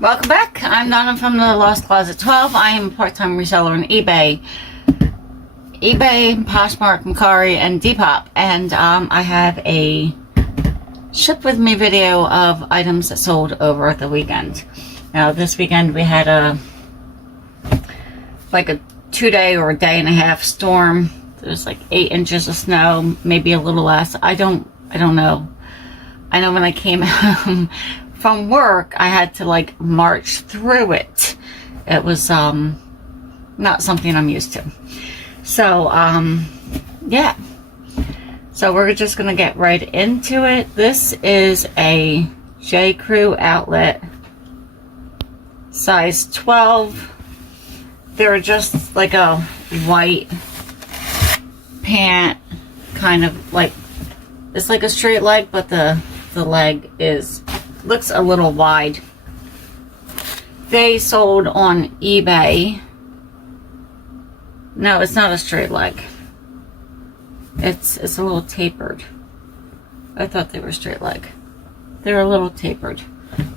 Welcome back. I'm Donna from the Lost Closet 12. I am a part-time reseller on eBay, Poshmark, Mercari, and Depop. And I have a ship with me video of items that sold over the weekend. Now this weekend we had a 2-day or a day and a half storm. There's like 8 inches of snow, maybe a little less. I don't know. I know when I came home from work, I had to like march through it. It was not something I'm used to. So yeah. So we're just gonna get right into it. This is a J. Crew outlet, size 12. They're just like a white pant, kind of like, it's like a straight leg, but the leg looks a little wide. They sold on eBay. No, it's not a straight leg. It's a little tapered. I thought they were straight leg. They're a little tapered.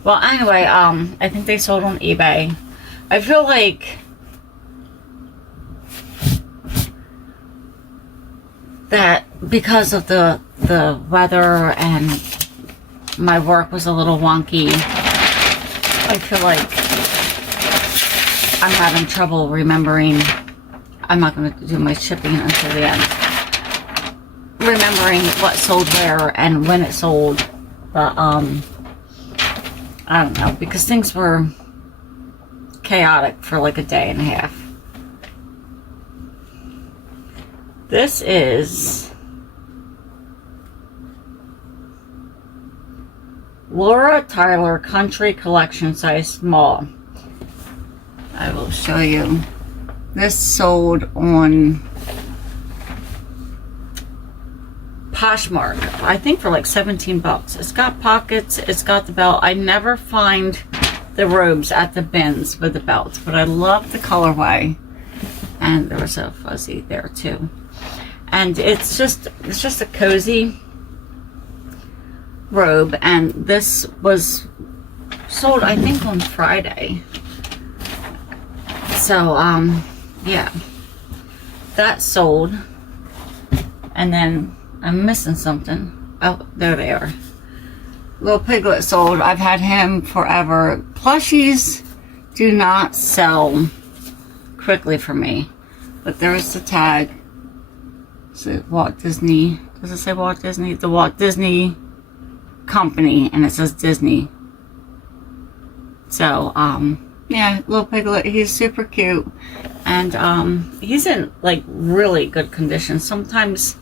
Well, anyway, I think they sold on eBay. I feel like that because of the weather and my work was a little wonky, I feel like I'm having trouble remembering. I'm not going to do my shipping until the end. Remembering what sold where and when it sold. But I don't know, because things were chaotic for like a day and a half. This is Laura Tyler Country Collection, size small. I will show you. This sold on Poshmark, I think for like 17 bucks. It's got pockets, it's got the belt. I never find the robes at the bins with the belts, but I love the colorway. And there was a fuzzy there too. And it's just a cozy robe, and this was sold I think on Friday. So yeah, that sold. And then I'm missing something. Oh, there they are. Little Piglet sold. I've had him forever. Plushies do not sell quickly for me, but there's the tag. Is it Walt Disney? Does it say Walt Disney? The Walt Disney Company, and it says Disney. So yeah, Little Piglet, he's super cute, and he's in like really good condition. Sometimes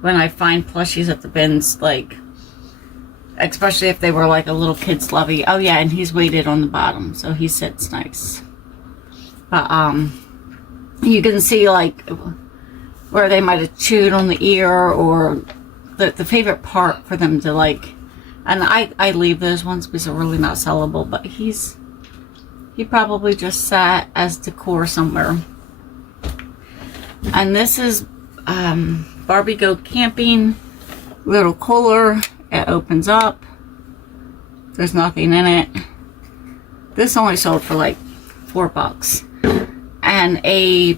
when I find plushies at the bins, like especially if they were like a little kid's lovey, oh yeah, and he's weighted on the bottom, so he sits nice. But you can see like where they might have chewed on the ear, or the favorite part for them to like, and I leave those ones because they're really not sellable, but he probably just sat as decor somewhere. And this is Barbie Go Camping, little cooler. It opens up. There's nothing in it. This only sold for like 4 bucks. And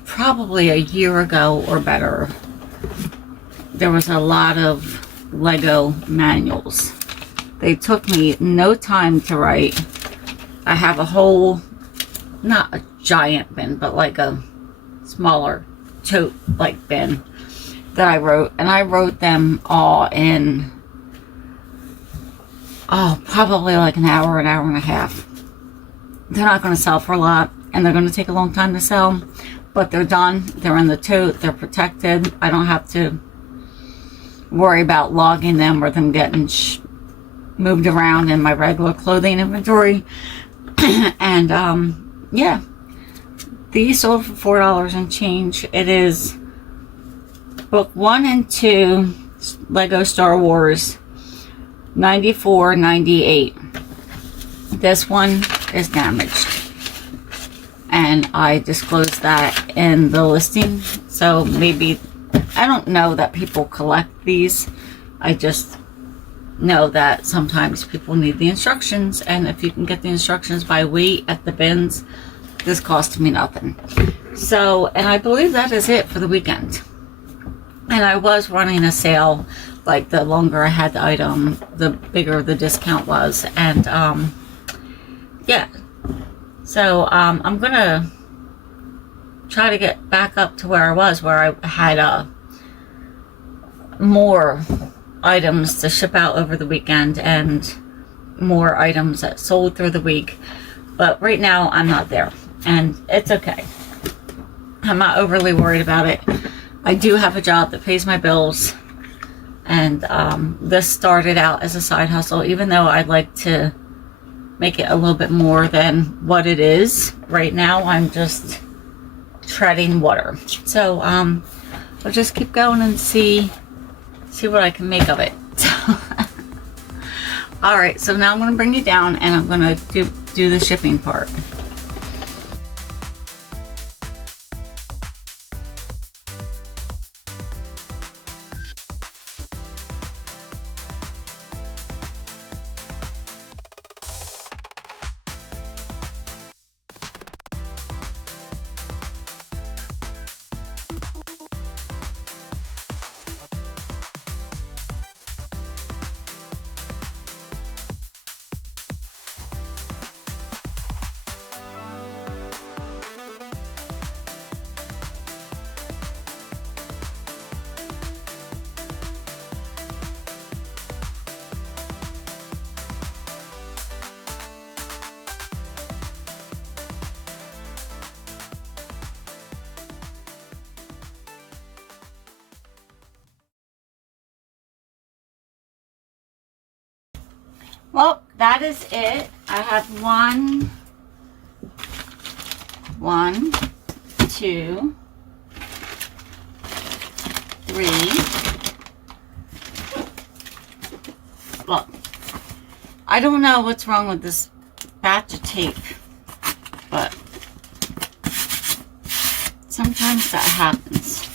probably a year ago or better, there was a lot of Lego manuals. They took me no time to write. I have a whole, not a giant bin, but like a smaller tote like bin that I wrote, and I wrote them all in probably like an hour and a half. They're not going to sell for a lot, and they're going to take a long time to sell, but they're done. They're in the tote. They're protected. I don't have to worry about logging them or them getting moved around in my regular clothing inventory. And yeah, these sold for $4 and change. It is book 1 and 2 Lego Star Wars, $94.98. This one is damaged, and I disclosed that in the listing. So maybe, I don't know that people collect these. I just know that sometimes people need the instructions, and if you can get the instructions by weight at the bins, this cost me nothing. So, and I believe that is it for the weekend. And I was running a sale, like the longer I had the item, the bigger the discount was. And yeah, so I'm gonna try to get back up to where I was, where I had more items to ship out over the weekend and more items that sold through the week. But right now I'm not there, and it's okay. I'm not overly worried about it. I do have a job that pays my bills, and this started out as a side hustle, even though I'd like to make it a little bit more than what it is. Right now I'm just treading water. So I'll just keep going and see what I can make of it. All right, so now I'm going to bring you down, and I'm going to do the shipping part. Well, that is it. I have one, 2, 3. Look, I don't know what's wrong with this batch of tape, but sometimes that happens.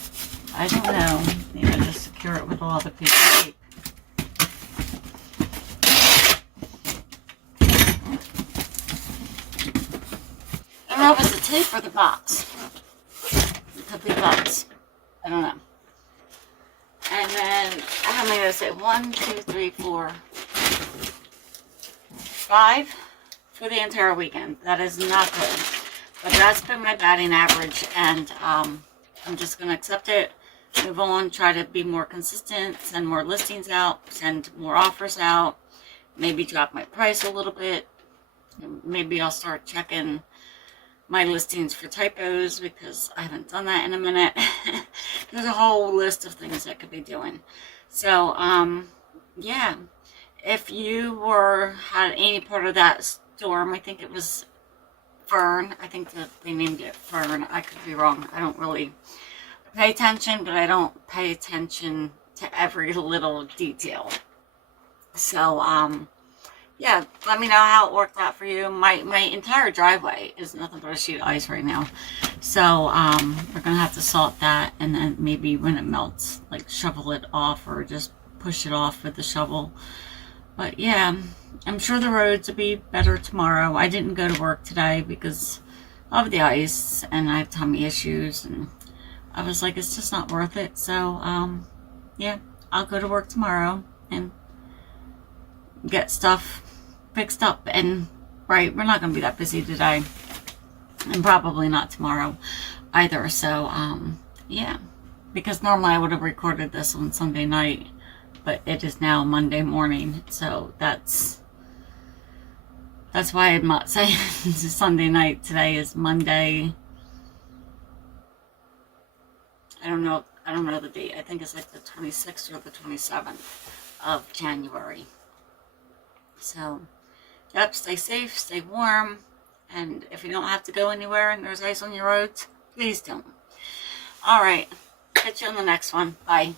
I don't know. Maybe I'll just secure it with a lot of piece of tape. That was the tape for the box. It could be box. I don't know. And then, how many did I say? 1, 2, 3, 4, 5 for the entire weekend. That is not good. But that's been my batting average, and I'm just going to accept it, move on, try to be more consistent, send more listings out, send more offers out, maybe drop my price a little bit. Maybe I'll start checking my listings for typos, because I haven't done that in a minute. There's a whole list of things I could be doing. So, yeah. If you had any part of that storm, I think it was Fern. I think that they named it Fern. I could be wrong. I don't really pay attention, but I don't pay attention to every little detail. So, yeah, let me know how it worked out for you. My entire driveway is nothing but a sheet of ice right now. So, we're going to have to salt that, and then maybe when it melts, like shovel it off or just push it off with the shovel. But yeah, I'm sure the roads will be better tomorrow. I didn't go to work today because of the ice, and I have tummy issues, and I was like, it's just not worth it. So, yeah, I'll go to work tomorrow and get stuff fixed up. And right, we're not going to be that busy today, and probably not tomorrow either. So yeah, because normally I would have recorded this on Sunday night, but it is now Monday morning, so that's why I'm not saying it's Sunday night. Today is Monday. I don't know the date. I think it's like the 26th or the 27th of January. So, yep, stay safe, stay warm, and if you don't have to go anywhere and there's ice on your roads, please don't. All right, catch you on the next one. Bye.